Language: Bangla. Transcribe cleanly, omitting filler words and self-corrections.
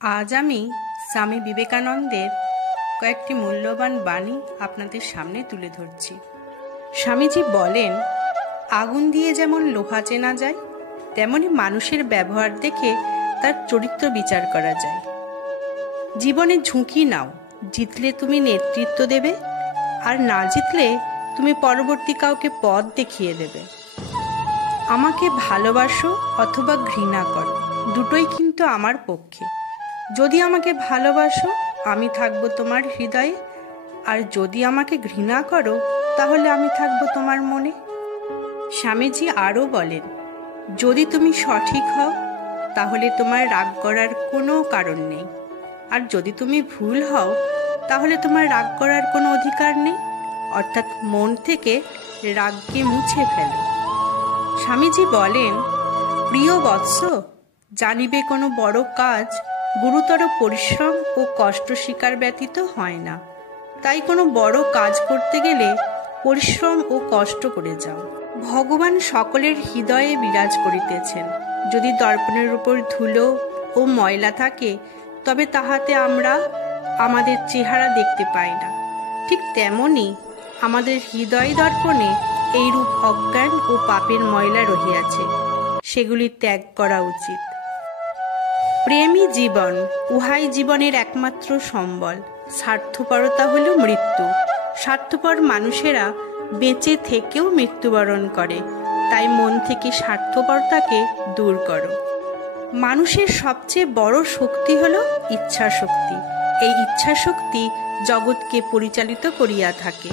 আজ আমি স্বামী বিবেকানন্দের কয়েকটি মূল্যবান বাণী আপনাদের সামনে তুলে ধরছি। স্বামীজি বলেন, আগুন দিয়ে যেমন লোহা চেনা যায়, তেমনি মানুষের ব্যবহার দেখে তার চরিত্র বিচার করা যায়। জীবনে ঝুঁকি নাও, জিতলে তুমি নেতৃত্ব দেবে, আর না জিতলে তুমি পরবর্তী কাউকে পথ দেখিয়ে দেবে। আমাকে ভালোবাসো অথবা ঘৃণা করো, দুটোই কিন্তু আমার পক্ষে। যদি আমাকে ভালোবাসো, আমি থাকবো তোমার হৃদয়ে, আর যদি আমাকে ঘৃণা করো, তাহলে আমি থাকবো তোমার মনে। স্বামীজি আরও বলেন, যদি তুমি সঠিক হও, তাহলে তোমার রাগ করার কোনো কারণ নেই, আর যদি তুমি ভুল হও, তাহলে তোমার রাগ করার কোনো অধিকার নেই। অর্থাৎ মন থেকে রাগকে মুছে ফেলো। স্বামীজি বলেন, প্রিয় বৎস, জানিবে কোনো বড় কাজ গুরুতর পরিশ্রম ও কষ্ট স্বীকার ব্যতীত হয় না। তাই কোনো বড় কাজ করতে গেলে পরিশ্রম ও কষ্ট করে যাও। ভগবান সকলের হৃদয়ে বিরাজ করিতেছেন। যদি দর্পণের উপর ধুলো ও ময়লা থাকে, তবে তাহাতে আমরা আমাদের চেহারা দেখতে পাই না। ঠিক তেমনি আমাদের হৃদয় দর্পণে এইরূপ অজ্ঞান ও পাপের ময়লা রহিয়াছে, সেগুলি ত্যাগ করা উচিত। প্রেমই জীবন, উহাই জীবনের একমাত্র সম্বল। স্বার্থপরতা হল মৃত্যু। স্বার্থপর মানুষেরা বেঁচে থেকেও মৃত্যুবরণ করে। তাই মন থেকে স্বার্থপরতাকে দূর করো। মানুষের সবচেয়ে বড় শক্তি হল ইচ্ছা শক্তি। এই ইচ্ছা শক্তি জগৎকে পরিচালিত করিয়া থাকে।